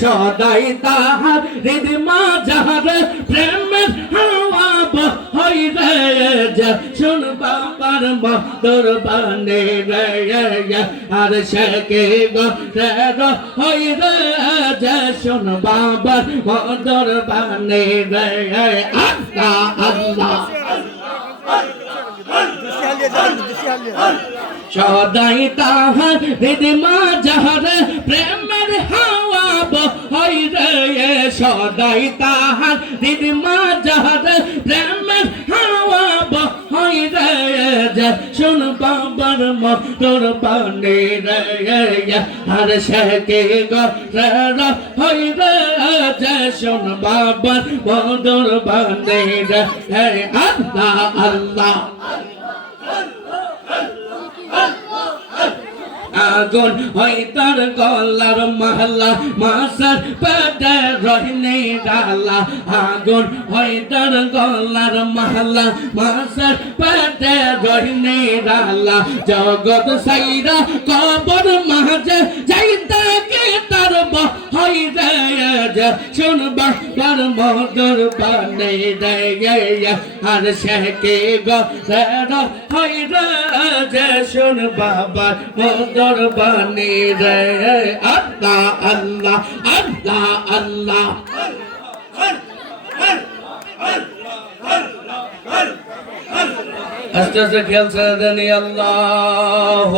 সদাই তাহার হৃদ মাঝারে প্রেমের হাওয়া বহই রে যে শুন বাবার মধুর বাণী রে আর শেখে গরের হই রে যে শুন বাবার মধুর বাণী রে আল্লাহ আল্লাহ সদাই তাহার হৃদ মাঝারে প্রেমের হাওয়া বহই রে সদাই তাহার হৃদ মাঝারে প্রেমের হাওয়া বহই রে যে শুন বাবার মধুর বাণী রে আর শেখে গরের হই রে যে শুন বাবার মধুর বাণী রে আল্লাহ আল্লাহ আগুন হয় তার গলার মালা মাসার পেটে রহিনে ডালা আগুন হয় তার গলার মালা মাসার পেটে রহিনে ডালা জগৎ সাইরা কবর মাঝে যাইতে কে তার বহই রে শুনবা তার মধুর বাণী রে আর শেখে গরের হই রে যে শুন বাবার মধুর বাণী রে আল্লাহ আল্লাহ আল্লাহ আল্লাহ আস্তে আস্তে খেয়াল ছেড়ে দেনি আল্লাহ